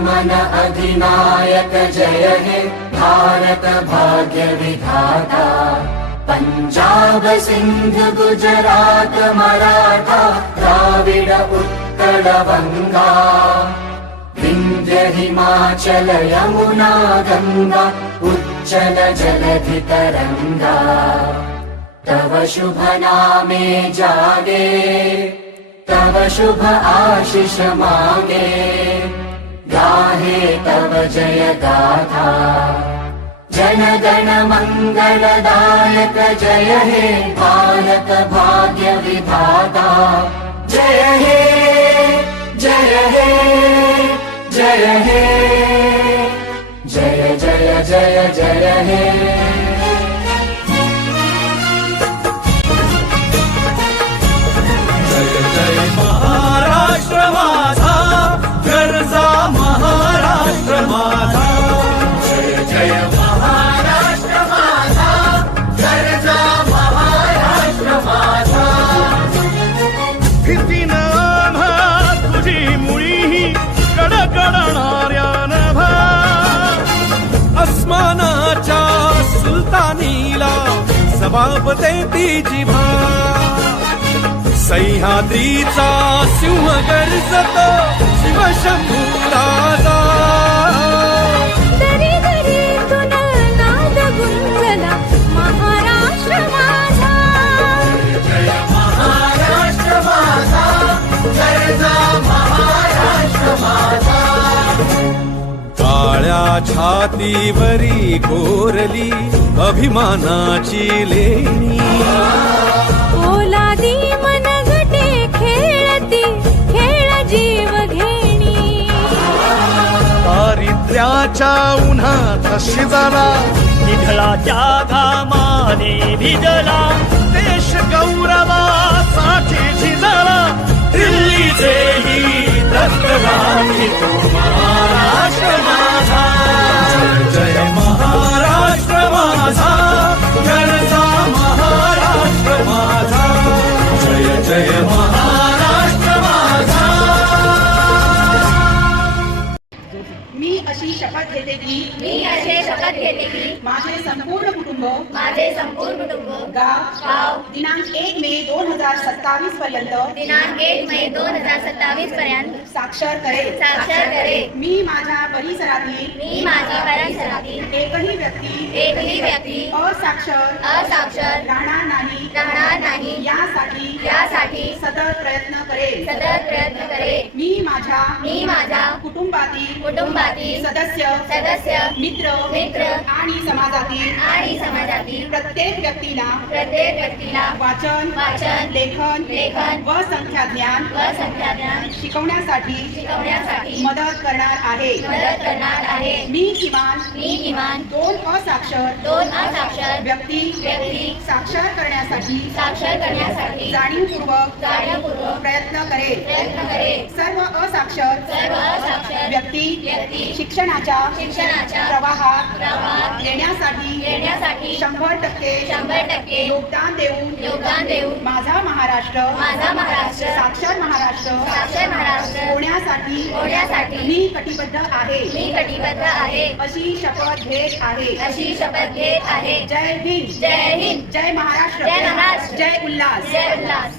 मन अधिनायक जय हे भारत भाग्य विधाता। पंजाब सिंध गुजरात मराठा द्राविड उत्कल बंगा, विंध्य हिमाचल यमुना गंगा उच्चल जलधि तरंगा। तव शुभ नामे जागे, तव शुभ आशीष मागे, गाहे तव जय गाथा। जन गण मंगलदायक जय हे भारत भाग्य विधाता। जय हे जय हे जय हे, जय जय जय जय हे। जय जय महाराष्ट्र माझा, गरजा महाराष्ट्र माझा। जय जय महाराष्ट्र माझा, गरजा महाराष्ट्र माझा। भीतीनं आम्हा तुझी मुळी कडकडणाऱ्या नभा, अस्मानाच्या सुलतानीला जबाब देती जिभा। सह्याद्रीचा सिंह गर्जतो शिवशंभू राजा। दरी दरीतून नाद गुंजला महाराष्ट्र माझा। जय महाराष्ट्र माझा, गरजा महाराष्ट्र माझा। काळ्या छातीवरी कोरली अभिमानाची लेणी, ओलादी मनगटे खेळती खेळ जीव घेणी। दारिद्र्याच्या उन्हात शिजला, निधळाच्या घामाने भिजला, देश गौरवासाठी झिजला। दिल्लीचेही रक्तदानी तो महाराष्ट्र माझा। जय जय महाराष्ट्र माझा, गरजा महाराष्ट्र माझा। जय जय महाराष्ट्र माझा। मी अशी शपथ घेते की माझे संपूर्ण कुटुंब गाव दिनांक 1 मे 2027 पर्यंत साक्षर करेल। मी माझ्या परिसरातील एकही व्यक्ती असाक्षर राहणार नाही यासाठी सतत प्रयत्न करेल। मी माझ्या कुटुंबातील सदस्य मित्र आणि समाजातील प्रत्येक व्यक्तीला वाचन लेखन व संख्या ज्ञान शिकवण्यासाठी मदत करणार आहे। मी किमान 2 असाक्षर व्यक्ती साक्षर करण्यासाठी जाणीवपूर्वक प्रयत्न करेल। सर्व असाक्षर व्यक्ती शिक्षणाच्या प्रवाहात येण्यासाठी 100% योगदान देऊन माझा महाराष्ट्र साक्षर महाराष्ट्र होण्यासाठी मी कटिबद्ध आहे अशी शपथ घेत आहे। जय हिंद, जय महाराष्ट्र, जय उल्हास।